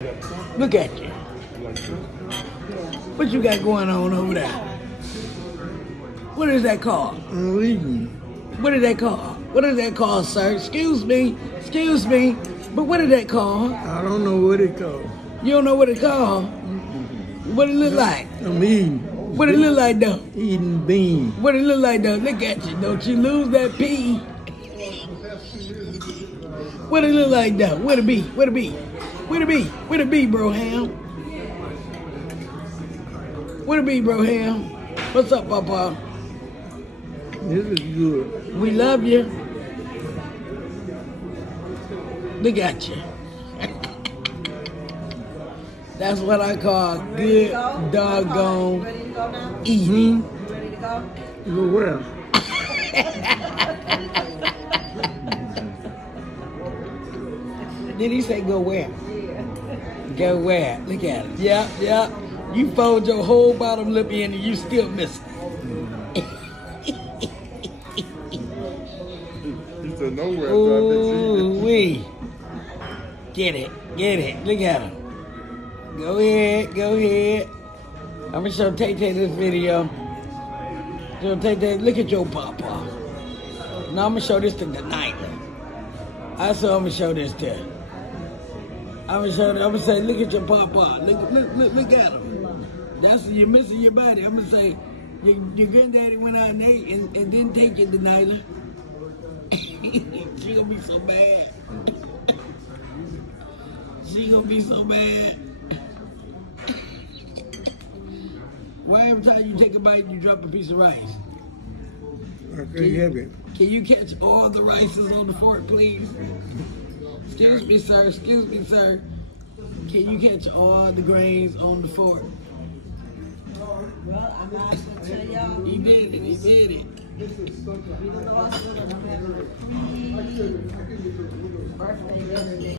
Look at you. What you got going on over there? What is that called? I'm reading. What is that called? What is that called, sir? Excuse me. But what is that called? I don't know what it called. You don't know what it called? What it look like? I'm eating. What it look like though? Eating beans. What it look like though? Look at you. Don't you lose that P. What it look like though? What it be? What it be? What it be? What it be, bro Ham? What it be, bro Ham? What's up, Papa? This is good. We love you. Look at you. That's what I call good doggone eating. Ready to go? Go where? Did he say go where? Go where? Look at it. Yeah. You fold your whole bottom lip in and you still miss it. You said nowhere. Ooh wee. Get it. Look at him. Go ahead. I'm gonna show Tay this video. Show Tay, look at your papa. Now I'm gonna show this to Denilah. I'm gonna show this to her. I'm gonna say, look at your papa. Look at him. That's you're missing your body. I'm gonna say, your granddaddy went out and ate and didn't take it, Denilah. She gonna be so bad. She gonna be so bad. Why every time you take a bite, you drop a piece of rice? Okay, heavy. Can you catch all the rices on the fork, please? Excuse me, sir. Can you catch all the grains on the fork? Well, I'm not going to tell y'all. He did it. We do the hospital and I'm having a pre-birthday yesterday.